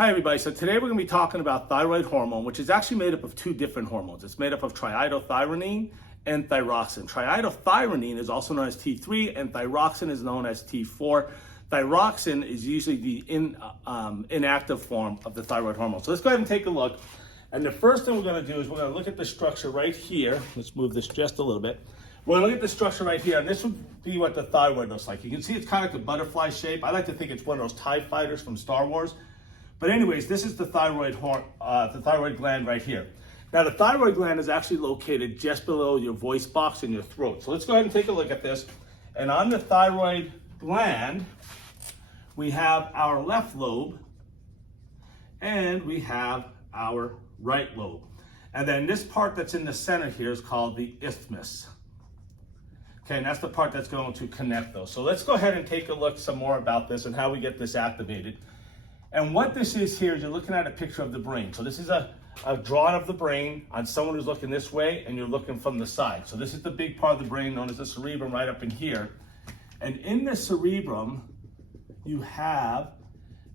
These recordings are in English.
Hi everybody, so today we're going to be talking about thyroid hormone, which is actually made up of two different hormones. It's made up of triiodothyronine and thyroxine. Triiodothyronine is also known as T3 and thyroxine is known as T4. Thyroxine is usually the inactive form of the thyroid hormone. So let's go ahead and take a look. And the first thing we're going to do is we're going to look at the structure right here. Let's move this just a little bit. We're going to look at the structure right here, and this would be what the thyroid looks like. You can see it's kind of like a butterfly shape. I like to think it's one of those TIE fighters from Star Wars. But anyways, this is the thyroid gland right here. Now the thyroid gland is actually located just below your voice box in your throat. So let's go ahead and take a look at this. And on the thyroid gland, we have our left lobe and we have our right lobe. And then this part that's in the center here is called the isthmus. Okay, and that's the part that's going to connect those. So let's go ahead and take a look some more about this and how we get this activated. And what this is here is you're looking at a picture of the brain. So this is a drawing of the brain on someone who's looking this way and you're looking from the side. So this is the big part of the brain known as the cerebrum right up in here. And in the cerebrum, you have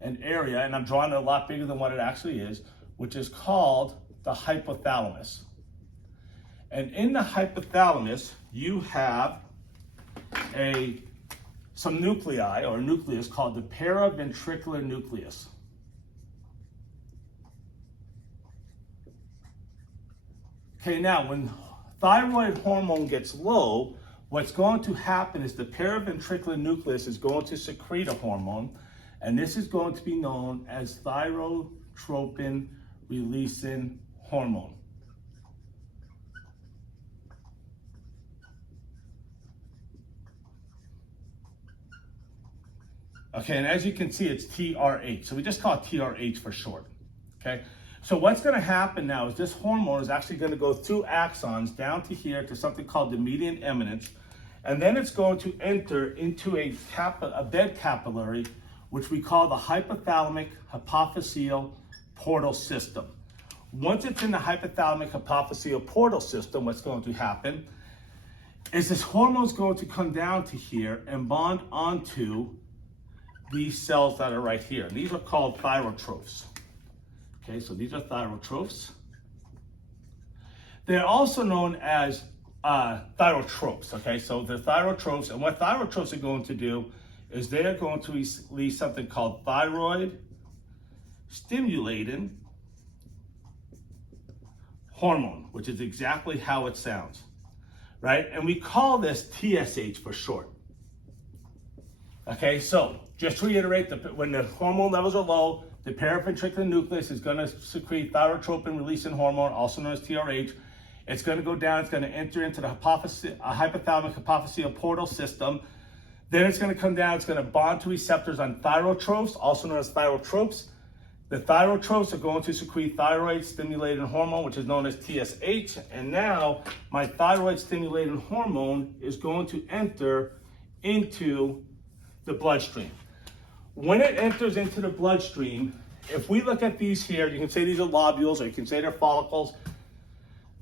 an area, and I'm drawing it a lot bigger than what it actually is, which is called the hypothalamus. And in the hypothalamus, you have some nuclei or nucleus called the paraventricular nucleus. Okay, now when thyroid hormone gets low, what's going to happen is the paraventricular nucleus is going to secrete a hormone, and this is going to be known as thyrotropin releasing hormone. Okay, and as you can see, it's TRH. So we just call it TRH for short, okay? So what's gonna happen now is this hormone is actually gonna go through axons down to here to something called the median eminence, and then it's going to enter into a bed capillary, which we call the hypothalamic hypophyseal portal system. Once it's in the hypothalamic hypophyseal portal system, what's going to happen is this hormone is going to come down to here and bond onto these cells that are right here. And these are called thyrotrophs. Okay, so these are thyrotrophs. They're also known as thyrotropes. Okay, so they're thyrotrophs, and what thyrotrophs are going to do is they are going to release something called thyroid stimulating hormone, which is exactly how it sounds, right? And we call this TSH for short. Okay, so just to reiterate, when the hormone levels are low, the paraventricular nucleus is going to secrete thyrotropin releasing hormone, also known as TRH. It's going to go down, it's going to enter into the hypothalamic hypophyseal portal system. Then it's going to come down, it's going to bond to receptors on thyrotrophs, also known as thyrotropes. The thyrotrophs are going to secrete thyroid stimulating hormone, which is known as TSH. And now my thyroid stimulating hormone is going to enter into the bloodstream. When it enters into the bloodstream, if we look at these here, you can say these are lobules or you can say they're follicles.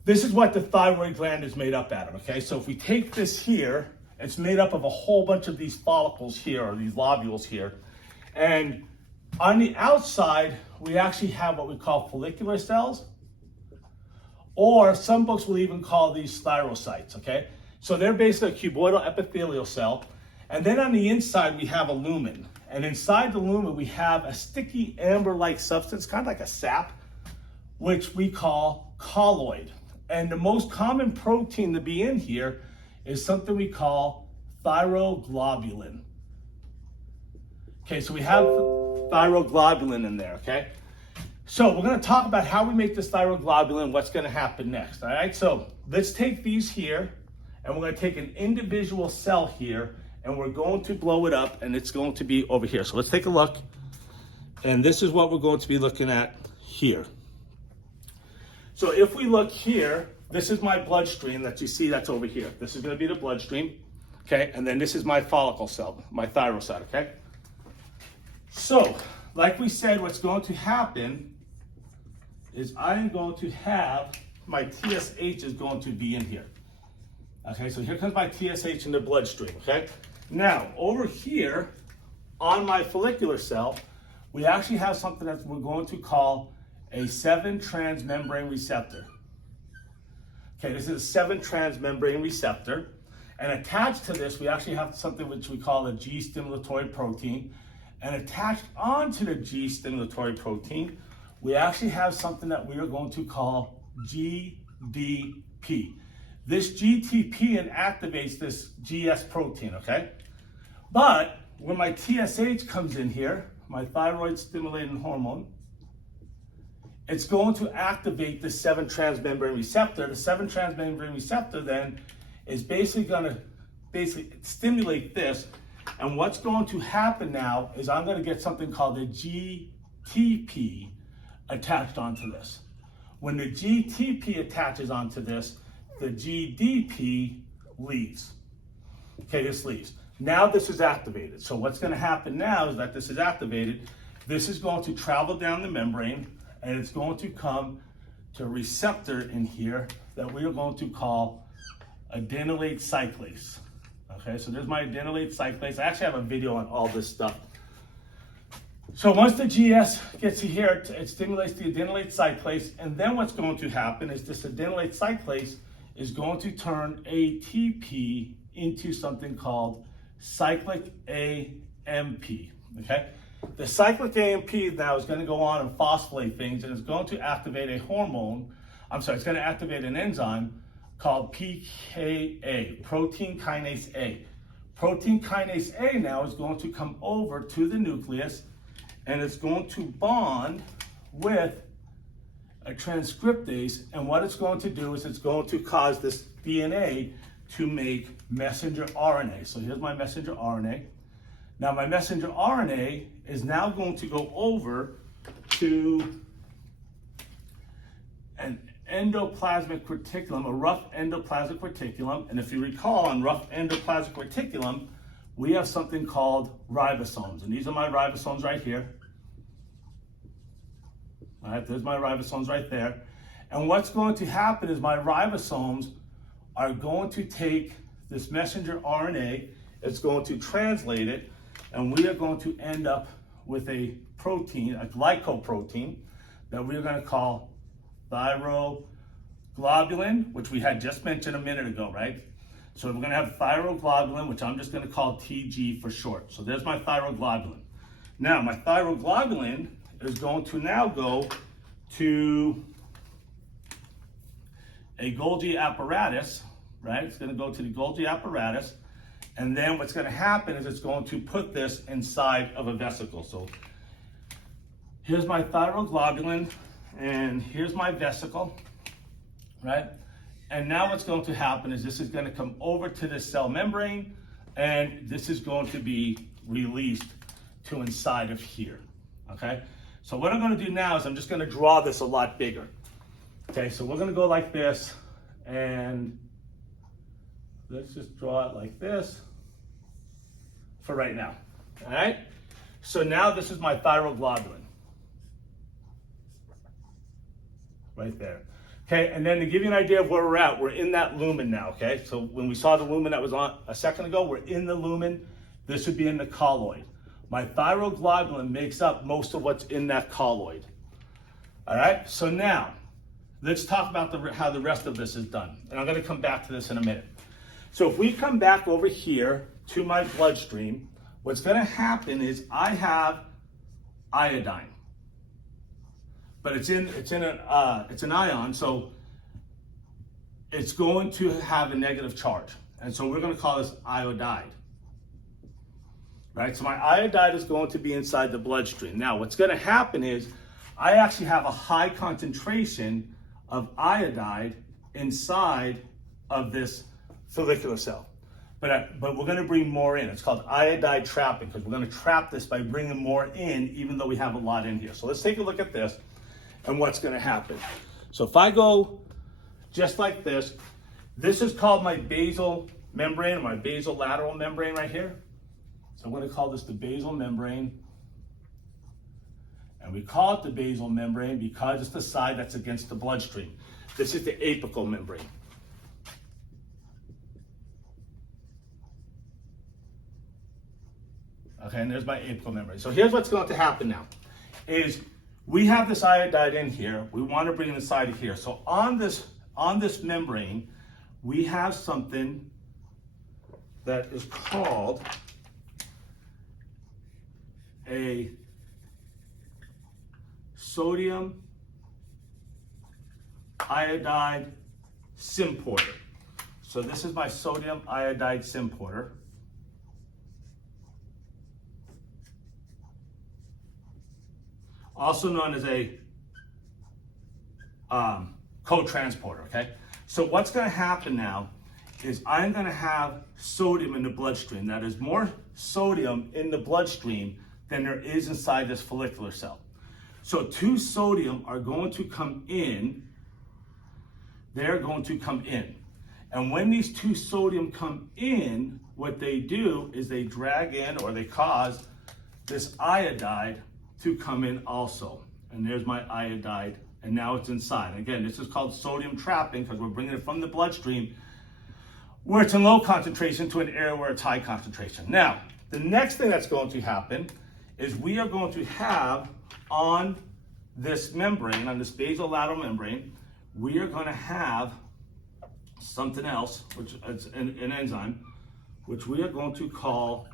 This is what the thyroid gland is made up out of, okay? So if we take this here, it's made up of a whole bunch of these follicles here, or these lobules here. And on the outside, we actually have what we call follicular cells, or some books will even call these thyrocytes, okay? So they're basically a cuboidal epithelial cell. And then on the inside, we have a lumen. And inside the lumen, we have a sticky amber-like substance, kind of like a sap, which we call colloid. And the most common protein to be in here is something we call thyroglobulin. Okay, so we have thyroglobulin in there, okay? So we're gonna talk about how we make this thyroglobulin, what's gonna happen next, all right? So let's take these here, and we're gonna take an individual cell here, and we're going to blow it up, and it's going to be over here. So let's take a look, and this is what we're going to be looking at here. So if we look here, this is my bloodstream that you see that's over here. This is going to be the bloodstream, okay? And then this is my follicle cell, my thyrocyte, okay? So, like we said, what's going to happen is I'm going to have my TSH is going to be in here. Okay, so here comes my TSH in the bloodstream, okay? Now, over here on my follicular cell, we actually have something that we're going to call a 7-transmembrane receptor. Okay, this is a 7-transmembrane receptor. And attached to this, we actually have something which we call a G-stimulatory protein. And attached onto the G-stimulatory protein, we actually have something that we are going to call GDP. This GTP activates this GS protein, okay? But when my TSH comes in here, my thyroid stimulating hormone, it's going to activate the 7-transmembrane receptor. The 7-transmembrane receptor then is basically going to stimulate this. And what's going to happen now is I'm going to get something called the GTP attached onto this. When the GTP attaches onto this, the GDP leaves. Okay, this leaves. Now this is activated. So what's going to happen now is that this is activated. This is going to travel down the membrane, and it's going to come to a receptor in here that we are going to call adenylate cyclase. Okay, so there's my adenylate cyclase. I actually have a video on all this stuff. So once the GS gets here, it stimulates the adenylate cyclase, and then what's going to happen is this adenylate cyclase is going to turn ATP into something called cyclic AMP, okay? The cyclic AMP now is going to go on and phosphorylate things, and it's going to activate a hormone, it's going to activate an enzyme called PKA, protein kinase A. Protein kinase A now is going to come over to the nucleus, and it's going to bond with a transcriptase, and what it's going to do is it's going to cause this DNA to make messenger RNA. So here's my messenger RNA. Now my messenger RNA is now going to go over to an endoplasmic reticulum, a rough endoplasmic reticulum. And if you recall, on rough endoplasmic reticulum, we have something called ribosomes. And these are my ribosomes right here. All right, there's my ribosomes right there. And what's going to happen is my ribosomes are going to take this messenger RNA, it's going to translate it, and we are going to end up with a protein, a glycoprotein, that we're going to call thyroglobulin, which we had just mentioned a minute ago, right? So we're going to have thyroglobulin, which I'm just going to call TG for short. So there's my thyroglobulin. Now, my thyroglobulin is going to now go to a Golgi apparatus, right? It's going to go to the Golgi apparatus. And then what's going to happen is it's going to put this inside of a vesicle. So here's my thyroglobulin, and here's my vesicle, right? And now what's going to happen is this is going to come over to the cell membrane, and this is going to be released to inside of here, okay? So what I'm going to do now is I'm just going to draw this a lot bigger. Okay, so we're going to go like this, and let's just draw it like this for right now, all right? So now this is my thyroglobulin, right there. Okay, and then to give you an idea of where we're at, we're in that lumen now, okay? So when we saw the lumen that was on a second ago, we're in the lumen. This would be in the colloid. My thyroglobulin makes up most of what's in that colloid. All right, so now let's talk about how the rest of this is done. And I'm gonna come back to this in a minute. So if we come back over here to my bloodstream, what's gonna happen is I have iodine, but it's an ion, so it's going to have a negative charge. And so we're gonna call this iodide. Right, so my iodide is going to be inside the bloodstream. Now, what's going to happen is I actually have a high concentration of iodide inside of this follicular cell. But we're going to bring more in. It's called iodide trapping, because we're going to trap this by bringing more in, even though we have a lot in here. So let's take a look at this and what's going to happen. So if I go just like this, this is called my basal membrane, my basolateral membrane right here. So I'm going to call this the basal membrane. And we call it the basal membrane because it's the side that's against the bloodstream. This is the apical membrane. Okay, and there's my apical membrane. So here's what's going to happen now. is we have this iodide in here. We want to bring it inside of here. So on this membrane, we have something that is called a sodium iodide symporter. So this is my sodium iodide symporter. Also known as a co-transporter, okay? So what's gonna happen now is I'm gonna have sodium in the bloodstream. That is more sodium in the bloodstream than there is inside this follicular cell. So 2 sodium are going to come in, they're going to come in. And when these 2 sodium come in, what they do is they drag in, or they cause this iodide to come in also. And there's my iodide, and now it's inside. Again, this is called sodium trapping because we're bringing it from the bloodstream where it's in low concentration to an area where it's high concentration. Now, the next thing that's going to happen is we are going to have on this membrane, on this basolateral membrane, we are going to have something else, which is an enzyme, which we are going to call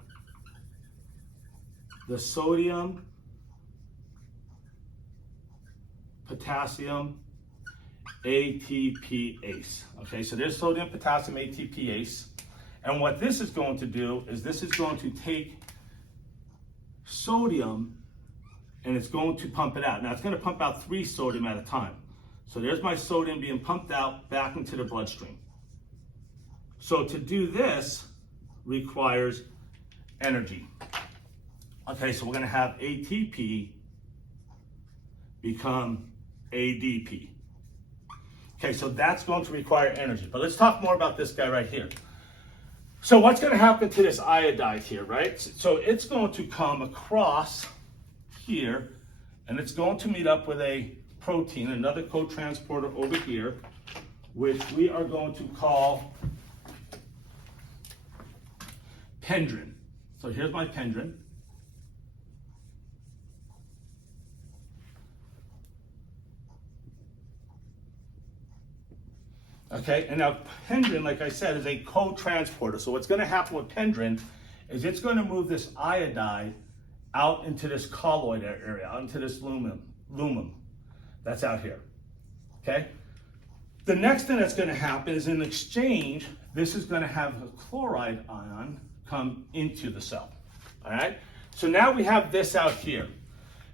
the sodium potassium ATPase. Okay, so there's sodium potassium ATPase. And what this is going to do is this is going to take sodium and it's going to pump it out. Now it's going to pump out 3 sodium at a time. So there's my sodium being pumped out back into the bloodstream. So to do this requires energy. Okay, so we're going to have ATP become ADP. Okay, so that's going to require energy. But let's talk more about this guy right here. So what's going to happen to this iodide here, right? So it's going to come across here, and it's going to meet up with a protein, another co-transporter over here, which we are going to call pendrin. So here's my pendrin. Okay, and now pendrin, like I said, is a co-transporter. So what's going to happen with pendrin is it's going to move this iodide out into this colloid area, out into this lumen that's out here. Okay? The next thing that's going to happen is in exchange, this is going to have a chloride ion come into the cell. All right? So now we have this out here.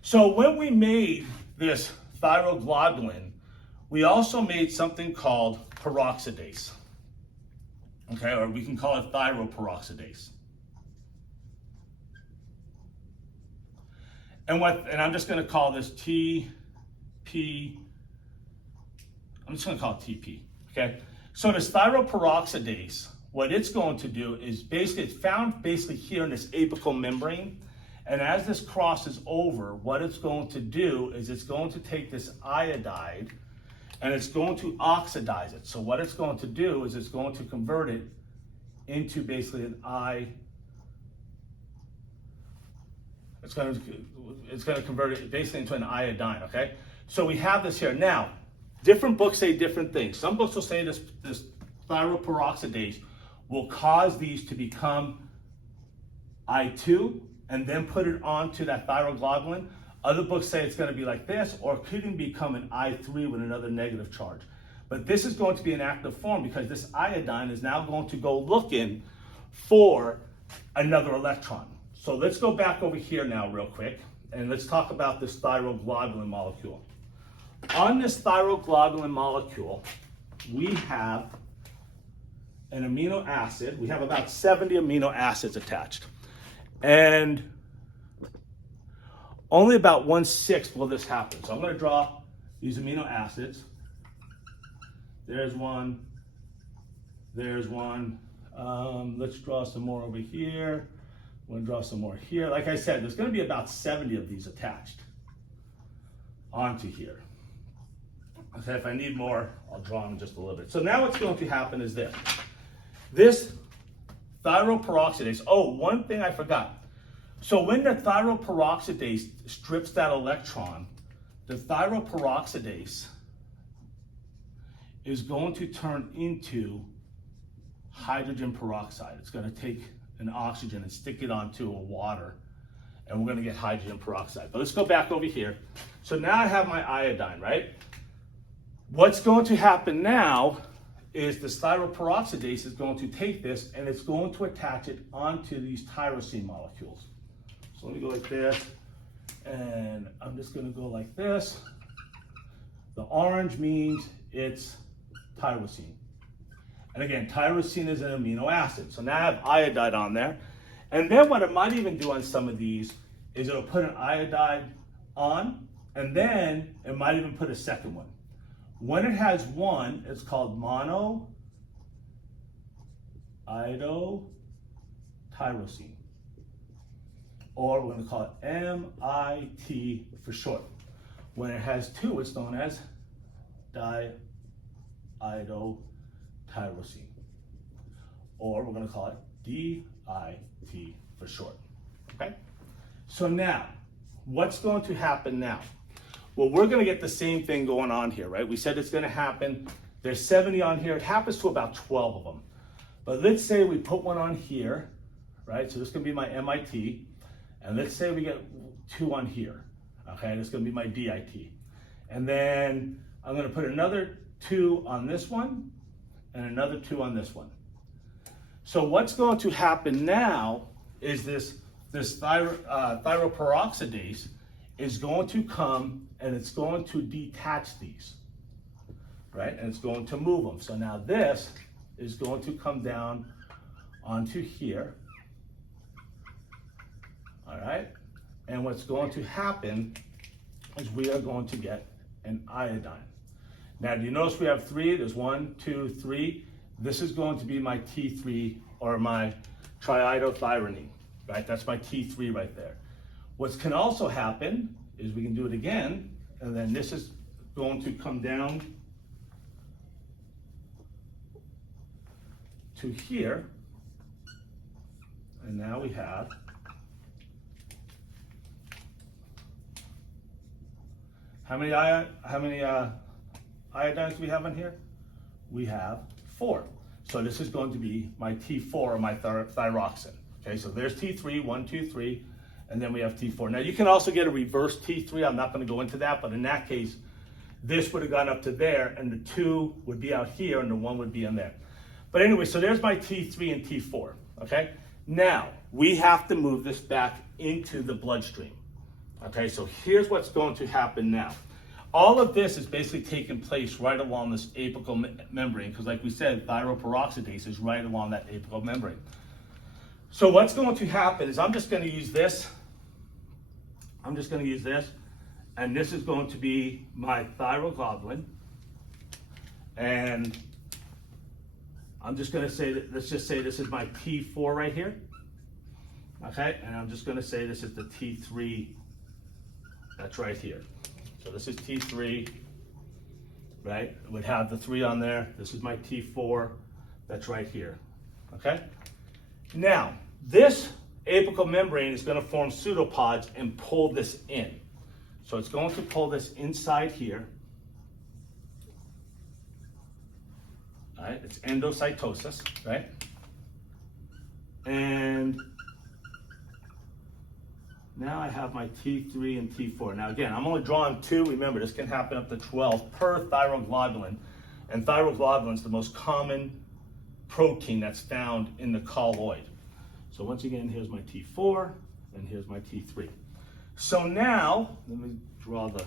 So when we made this thyroglobulin, we also made something called peroxidase. Okay, or we can call it thyroperoxidase. And I'm just going to call this TP. I'm just going to call it TP. Okay. So this thyroperoxidase, what it's going to do is it's found here in this apical membrane. And as this crosses over, what it's going to do is it's going to take this iodide and it's going to oxidize it. So what it's going to do is it's going to convert it into basically an It's going to convert it basically into an iodine, okay? So we have this here. Now, different books say different things. Some books will say this thyroperoxidase will cause these to become I2 and then put it onto that thyroglobulin. Other books say it's going to be like this, or it could even become an I3 with another negative charge. But this is going to be an active form because this iodine is now going to go looking for another electron. So let's go back over here now real quick, and let's talk about this thyroglobulin molecule. On this thyroglobulin molecule, we have an amino acid. We have about 70 amino acids attached. And only about 1/6 will this happen. So I'm going to draw these amino acids. There's one. There's one. Let's draw some more over here. I'm going to draw some more here. Like I said, there's going to be about 70 of these attached onto here. Okay, if I need more, I'll draw them just a little bit. So now what's going to happen is this. This thyroperoxidase, oh, one thing I forgot. So when the thyroid peroxidase strips that electron, the thyroid peroxidase is going to turn into hydrogen peroxide. It's going to take an oxygen and stick it onto a water, and we're going to get hydrogen peroxide. But let's go back over here. So now I have my iodine, right? What's going to happen now is this thyroid peroxidase is going to take this and it's going to attach it onto these tyrosine molecules. So let me go like this, and I'm just going to go like this. The orange means it's tyrosine. And again, tyrosine is an amino acid. So now I have iodide on there. And then what it might even do on some of these is it'll put an iodide on, and then it might even put a second one. When it has one, it's called monoiodotyrosine. Or we're going to call it MIT for short. When it has two, it's known as diiodotyrosine. Or we're going to call it DIT for short. Okay? So now, what's going to happen now? Well, we're going to get the same thing going on here, right? We said it's going to happen. There's 70 on here. It happens to about 12 of them. But let's say we put one on here, right? So this is going to be my MIT. And let's say we get 2 on here, okay? This is going to be my DIT. And then I'm going to put another 2 on this one and another 2 on this one. So what's going to happen now is this thyroid peroxidase is going to come and it's going to detach these, right? And it's going to move them. So now this is going to come down onto here. All right, and what's going to happen is we are going to get an iodine. Now, do you notice we have 3? There's 1, 2, 3. This is going to be my T3 or my triiodothyronine, right? That's my T3 right there. What can also happen is we can do it again, and then this is going to come down to here, and now we have how many iodines do we have on here? We have 4. So this is going to be my T4 or my thyroxine. Okay, so there's T3, 1, 2, 3, and then we have T4. Now you can also get a reverse T3. I'm not going to go into that, but in that case, this would have gone up to there, and the 2 would be out here, and the 1 would be in there. But anyway, so there's my T3 and T4. Okay, now we have to move this back into the bloodstream. Okay, so here's what's going to happen now. All of this is basically taking place right along this apical membrane, because like we said, thyroid peroxidase is right along that apical membrane. So what's going to happen is I'm just going to use this. And this is going to be my thyroglobulin. And I'm just going to say, let's just say this is my T4 right here. Okay, and I'm just going to say this is the T3 that's right here. So this is T3, right? It would have the 3 on there. This is my T4 that's right here, okay? Now, this apical membrane is going to form pseudopods and pull this in. So it's going to pull this inside here. All right, it's endocytosis, right? And now I have my T3 and T4. Now again, I'm only drawing 2. Remember, this can happen up to 12 per thyroglobulin. And thyroglobulin is the most common protein that's found in the colloid. So once again, here's my T4 and here's my T3. So now, let me draw the,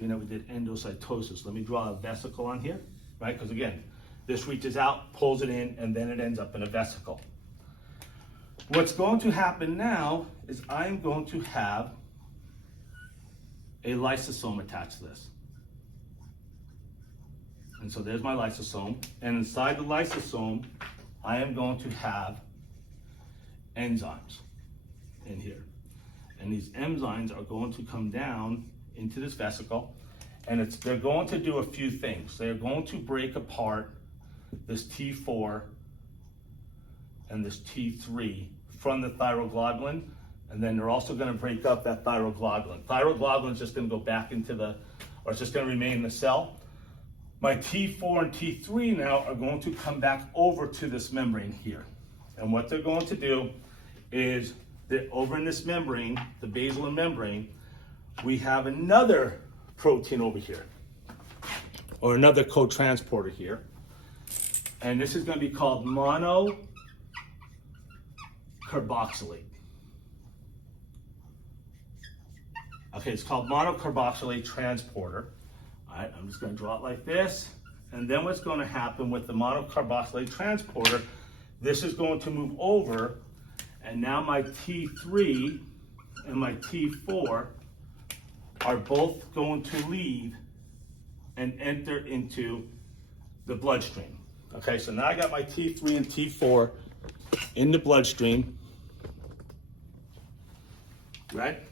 we did endocytosis. Let me draw a vesicle on here, right? Because again, this reaches out, pulls it in, and then it ends up in a vesicle. What's going to happen now is I'm going to have a lysosome attached to this. And so there's my lysosome. And inside the lysosome, I am going to have enzymes in here. And these enzymes are going to come down into this vesicle. And they're going to do a few things. They're going to break apart this T4 and this T3 from the thyroglobulin, and then they're also going to break up that thyroglobulin. Thyroglobulin is just going to go back into or it's just going to remain in the cell. My T4 and T3 now are going to come back over to this membrane here. And what they're going to do is, over in this membrane, the basal membrane, we have another protein over here, or another co-transporter here. And this is going to be called monocarboxylate. Okay, it's called monocarboxylate transporter. All right, I'm just going to draw it like this. And then what's going to happen with the monocarboxylate transporter, this is going to move over, and now my T3 and my T4 are both going to leave and enter into the bloodstream. Okay, so now I got my T3 and T4 in the bloodstream, right?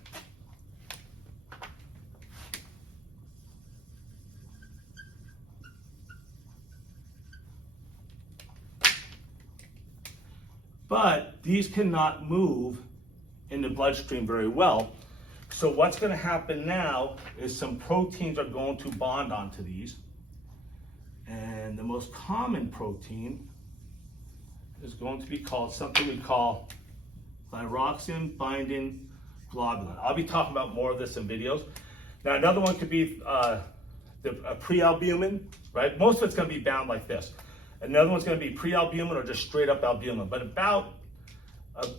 But these cannot move in the bloodstream very well. So what's going to happen now is some proteins are going to bond onto these. And the most common protein is going to be called something we call thyroxine binding globulin. I'll be talking about more of this in videos. Now another one could be a prealbumin, right? Most of it's going to be bound like this. Another one's going to be prealbumin or just straight up albumin. But about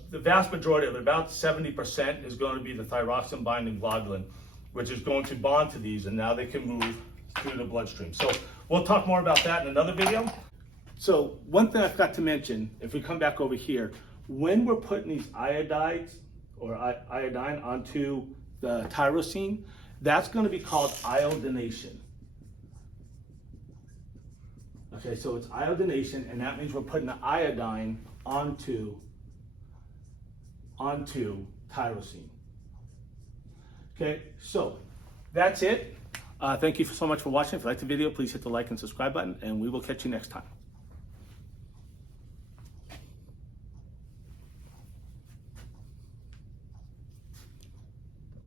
the vast majority of it, about 70%, is going to be the thyroxine binding globulin, which is going to bond to these, and now they can move through the bloodstream. So we'll talk more about that in another video. So one thing I forgot to mention, if we come back over here, when we're putting these iodine onto the tyrosine, that's going to be called iodination. Okay, so it's iodination, and that means we're putting the iodine onto tyrosine. Okay, so that's it. Thank you so much for watching. If you liked the video, please hit the like and subscribe button, and we will catch you next time.